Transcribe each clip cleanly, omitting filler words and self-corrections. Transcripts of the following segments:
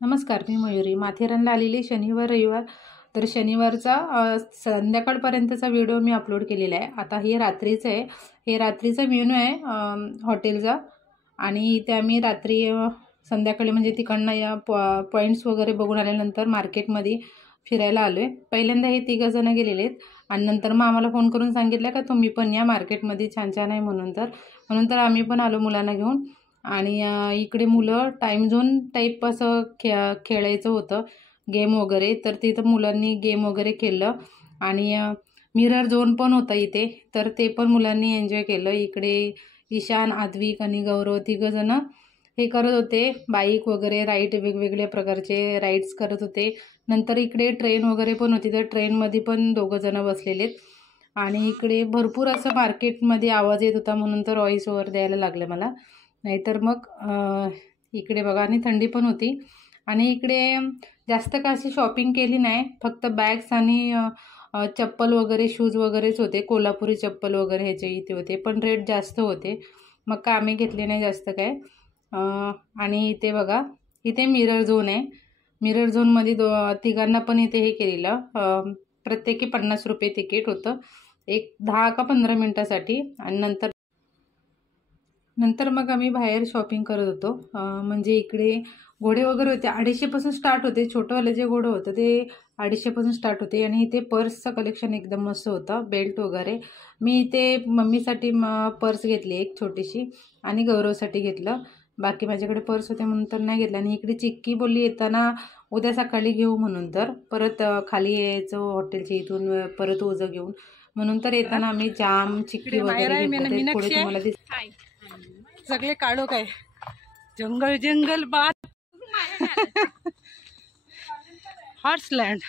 नमस्कार, मी मयुरी. माथेरानला आलेली शनिवार रविवार. तर शनिवारचा संध्याकाळपर्यंतचा व्हिडिओ मी अपलोड केलेला आहे. आता हे रात्रीचं आहे. हे रात्रीचा मेनू आहे हॉटेलचा. आणि ते आम्ही रात्री संध्याकाळी म्हणजे तिकडनं या पॉईंट्स वगैरे बघून आल्यानंतर मार्केटमध्ये फिरायला आलो आहे. पहिल्यांदा हे 3 जण गेलेले आहेत आणि नंतर मग आम्हाला फोन करून सांगितलं का तुम्ही पण या, मार्केटमध्ये छान छान आहे म्हणून तर आम्ही पण आलो मुलांना घेऊन. आणि इकडे मुलं टाईम झोन टाईप असं खेळायचं होतं, गेम वगैरे. तर तिथं मुलांनी गेम वगैरे केलं आणि मिरर झोन पण होता इथे, तर ते पण मुलांनी एन्जॉय केलं. इकडे ईशान, आद्विक आणि गौरव 3 जण हे करत होते, बाईक वगैरे राईड, वेगवेगळ्या प्रकारचे राईड्स करत होते. नंतर इकडे ट्रेन वगैरे पण होती, तर ट्रेनमध्ये पण 2 जण बसलेलेत. आणि इकडे भरपूर असं मार्केटमध्ये आवाज येत होता म्हणून तर व्हॉइस ओव्हर द्यायला लागलं मला, नाहीतर मग इकडे बघा. आणि थंडी पण होती. आणि इकडे जास्त का अशी शॉपिंग केली नाही, फक्त बॅग्स आणि चप्पल वगैरे, शूज वगैरेच होते. कोल्हापुरी चप्पल वगैरे ह्याचे इथे होते, पण रेट जास्त होते, मग काय आम्ही घेतले नाही जास्त काय. आणि इथे बघा, इथे मिरर झोन आहे. मिरर झोनमध्ये 3 पण इथे हे केलेलं, प्रत्येकी 50 रुपये तिकीट होतं, एक 10 का 15 मिनटासाठी. आणि नंतर मग आम्ही बाहेर शॉपिंग करत होतो. म्हणजे इकडे घोडे वगैरे होते, 250पासून स्टार्ट होते. छोटंवालं जे घोडं होतं ते 250पासून स्टार्ट होते. आणि इथे पर्सचं कलेक्शन एकदम मस्त होतं, बेल्ट वगैरे. मी इथे मम्मीसाठी पर्स घेतली एक छोटीशी आणि गौरवसाठी घेतलं. बाकी माझ्याकडे पर्स होते म्हणून तर नाही घेतलं. आणि इकडे चिक्की बोलली येताना उद्या सकाळी घेऊ म्हणून, तर परत खाली यायचं हॉटेलच्या इथून, परत ओझं घेऊन, म्हणून तर येताना आम्ही जाम चिक्की वगैरे घेतलं. पुढे तुम्हाला सगळे काढो काय जंगल जंगल बात हॉर्सलँड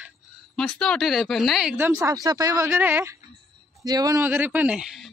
मस्त हॉटेल आहे, पण नाही एकदम साफसफाई वगैरे आहे, जेवण वगैरे पण आहे.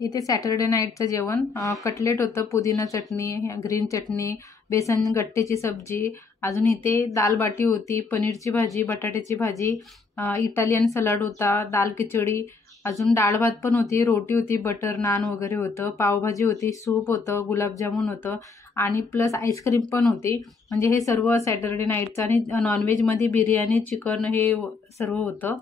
इथे सॅटर्डे नाईटचं जेवण, कटलेट होतं, पुदिना चटणी, ग्रीन चटणी, बेसन गट्टेची सब्जी, अजून इथे दाल बाटी होती, पनीरची भाजी, बटाट्याची भाजी, इटालियन सलाड होता, दाल खिचडी, अजून डाळ भात पण होती, रोटी होती, बटर नान वगैरे होतं, पावभाजी होती, सूप होतं, गुलाबजामुन होतं आणि प्लस आईस्क्रीम पण होती. म्हणजे हे सर्व सॅटर्डे नाईटचं. आणि नॉनव्हेजमध्ये बिर्याणी, चिकन हे सर्व होतं.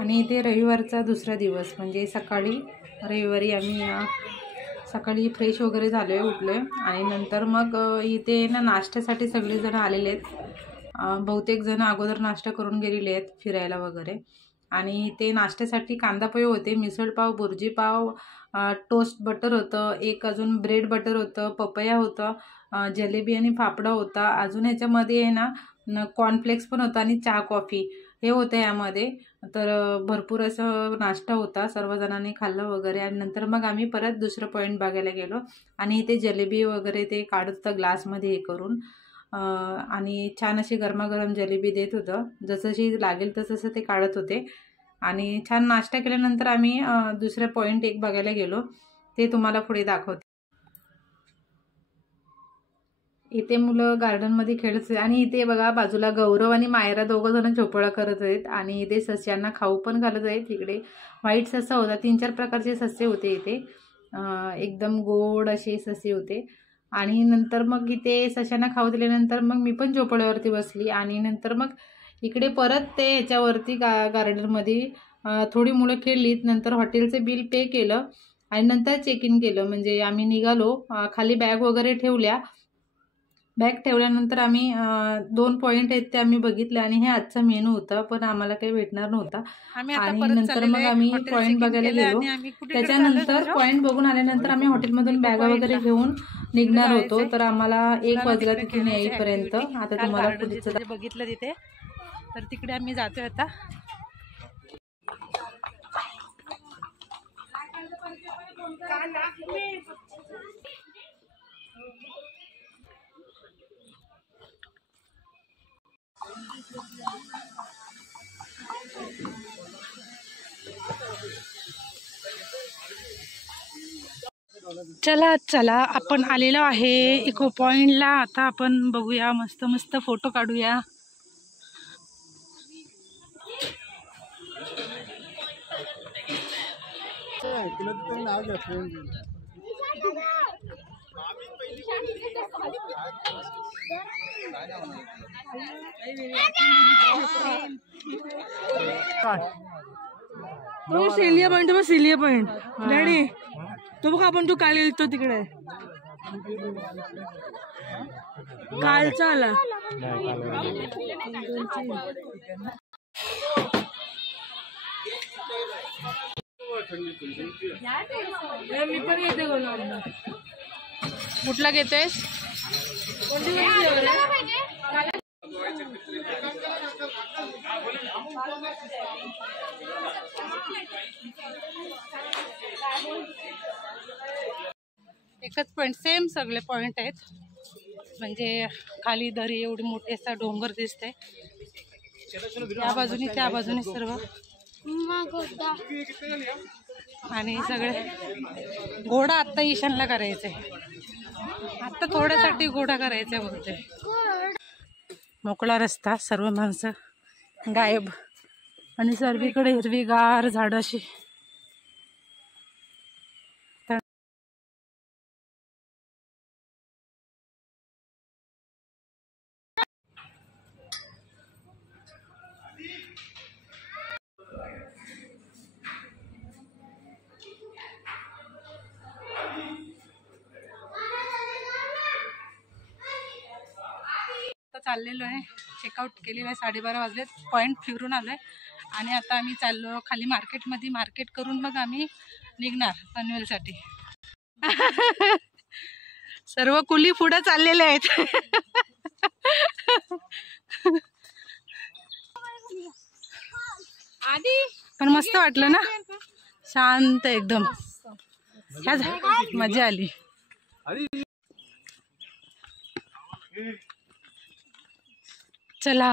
आणि इथे रविवारचा दुसरा दिवस म्हणजे सकाळी रविवारी आम्ही सकाळी फ्रेश वगैरे झालो आहे, उठलो आहे आणि नंतर मग इथे ना नाश्त्यासाठी सगळेजण आलेले आहेत. बहुतेक जण अगोदर नाश्ता करून गेलेले आहेत फिरायला वगैरे. आणि इथे नाश्त्यासाठी कांदा पोहे होते, मिसळपाव, बुर्जी पाव, टोस्ट बटर होतं, एक अजून ब्रेड बटर होतं, पपया होतं, जलेबी आणि फाफडा होता. अजून ह्याच्यामध्ये आहे ना कॉर्नफ्लेक्स पण होता आणि चहा कॉफी हे होतं यामध्ये. तर भरपूर असं नाश्ता होता, सर्वजणांनी खाल्लं वगैरे. आणि नंतर मग आम्ही परत दुसरं पॉईंट बघायला गेलो आणि इथे जलेबी वगैरे ते काढत होतं ग्लासमध्ये हे करून. आणि छान अशी गरमागरम जलेबी देत होतं, जसं लागेल तसं ते काढत होते. आणि छान नाश्ता केल्यानंतर आम्ही दुसरं पॉईंट एक बघायला गेलो, ते तुम्हाला पुढे दाखवते. इथे मुलं गार्डनमध्ये खेळत आहेत आणि इथे बघा बाजूला गौरव आणि मायरा दोघं जण झोपळा करत आहेत आणि इथे सस्यांना खाऊ पण घालत आहेत. इकडे व्हाईट ससा होता, 3-4 प्रकारचे ससे होते इथे, एकदम गोड असे ससे होते. आणि नंतर मग इथे सशांना खाऊ दिल्यानंतर मग मी पण झोपळ्यावरती बसली आणि नंतर मग इकडे परत ते ह्याच्यावरती गार्डनमध्ये थोडी मुलं खेळलीत. नंतर हॉटेलचं बिल पे केलं आणि नंतर चेक इन केलं. म्हणजे आम्ही निघालो, खाली बॅग वगैरे ठेवल्या. बॅग ठेवल्यानंतर आम्ही 2 पॉईंट आहेत ते आम्ही बघितले आणि हे आजचा मेनू होता, पण आम्हाला काही भेटणार नव्हता. आणि नंतर मग आम्ही पॉईंट बघायला गेलो. त्याच्यानंतर पॉईंट बघून आल्यानंतर आम्ही हॉटेलमधून बॅगा वगैरे घेऊन निघणार होतो. तर आम्हाला 1 वाजला तिथून येईपर्यंत. आता तुम्हाला पुढचं बघितलं तिथे, तर तिकडे आम्ही जातोय आता. चला चला आपण आलेलो आहे इको पॉइंटला. आता आपण बघूया, मस्त मस्त फोटो काढूया. सिलिया पॉइंट, मग सिलिया पॉइंट डॅडी तो बघ, आपण तू काल येतो तिकडे, कालचा आला. मी पण येते. कुठला घेतोयस? एकच पॉइंट, सेम सगळे पॉइंट आहेत. म्हणजे खाली दरी एवढी मोठी असा डोंगर दिसते, त्या बाजूने त्या बाजूने सर्व. आणि सगळे घोडा आत्ता ईशानला करायचंय, आत्ता थोड्यासाठी घोडा करायचंय बोलते. मोकळा रस्ता, सर्व माणसं गायब आणि सर्वीकडे हिरवीगार झाड अशी. चाललेलो आहे, चेकआउट केलेलं आहे, 12:30 वाजलेत. पॉईंट फिरून आलोय आणि आता आम्ही चाललो खाली मार्केटमध्ये. मार्केट करून मग आम्ही निघणार पनवेलसाठी. सर्व कुली पुढे चाललेले आहेत. पण मस्त वाटलं ना, शांत एकदम, मजा आली. चला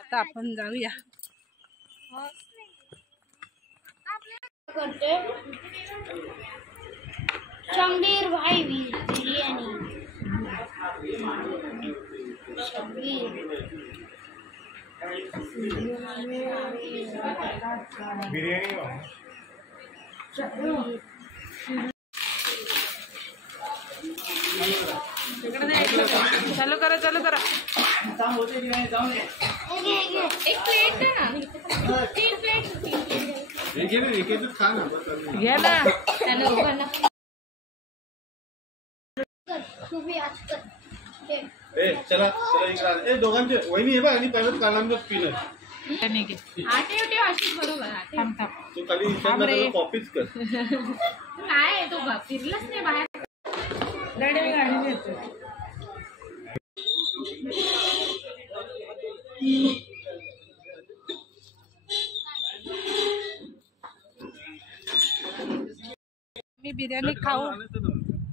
आता आपण जाऊया. शंबीर भाई बिर्याणी, चालू करा चालू करा. एक प्लेट ना, 3 प्लेट. घ्या ना. तू भी आज कर चला चला इकडे दोघांचे वहिनी आहे बा आणि पहिलं कानांवर पिन नाही घे. बरोबर थांब थांब. तू खाली विचारलं कॉपीच कर काय तो फिरलाच नाही बाहेर. गाडी मी गाडी घेतो. मी बिर्याणी खाऊ.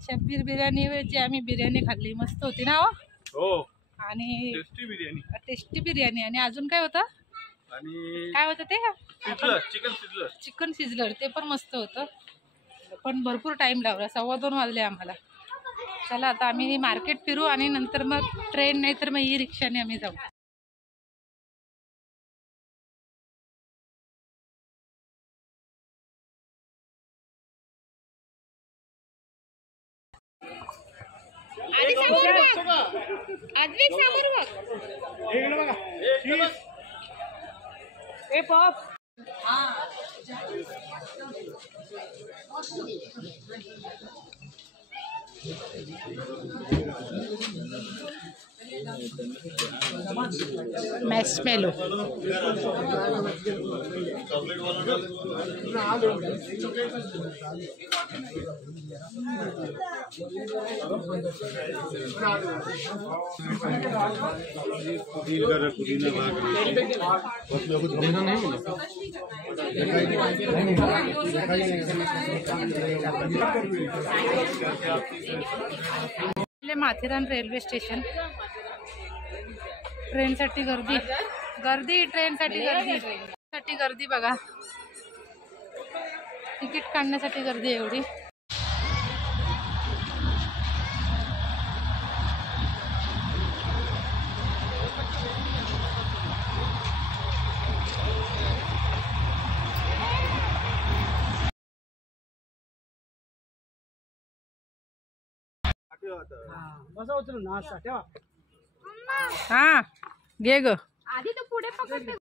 शब्बीर बिर्याणीची आम्ही बिर्याणी खाल्ली, मस्त होती ना हो. आणि टेस्टी बिर्याणी. आणि अजून काय होतं, आणि काय होतं ते चिकन सिझलर, ते पण मस्त होतं. पण भरपूर टाइम लावला, 2:15 वाजले आम्हाला. चला आता आम्ही मार्केट फिरू आणि नंतर मग ट्रेन नाही तर मग ई रिक्षाने आम्ही जाऊ. मॅशमेलो. Matheran railway station. ट्रेनसाठी गर्दी ट्रेनसाठी गर्दी बघा. तिकीट काढण्यासाठी गर्दी एवढी. हा घे ग. आधी तो पुढे पकडते.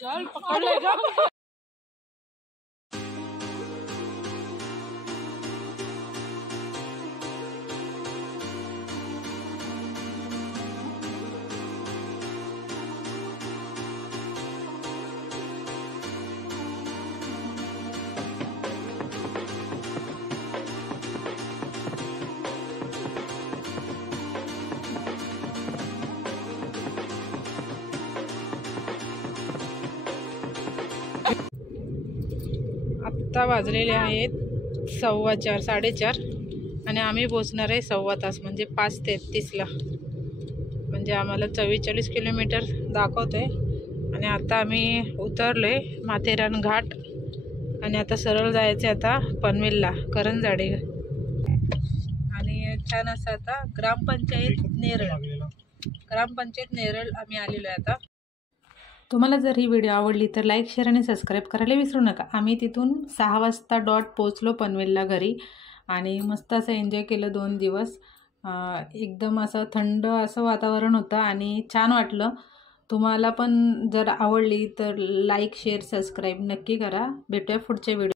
चल पकड़ ले जा. आत्ता वाजलेले आहेत 4:15 4:30 आणि आम्ही पोचणार आहे 1.25 तास म्हणजे 5:33ला. म्हणजे आम्हाला 44 किलोमीटर दाखवतो आहे. आणि आता आम्ही उतरलो आहे माथेरान घाट आणि आता सरळ जायचं आहे आता पनवेलला करंजाडी. आणि छान असं आता ग्रामपंचायत नेरळ आम्ही आलेलो आहे आता. तुम्हाला जर ही व्हिडिओ आवडली तर लाईक, शेअर आणि सबस्क्राईब करायला विसरू नका. आम्ही तिथून 6 वाजता डॉट पोचलो पनवेलला घरी आणि मस्त असं एन्जॉय केलं 2 दिवस. एकदम असं थंड असं वातावरण होतं आणि छान वाटलं. तुम्हाला पण जर आवडली तर लाईक, शेअर, सबस्क्राईब नक्की करा. भेटूया पुढच्या व्हिडिओ.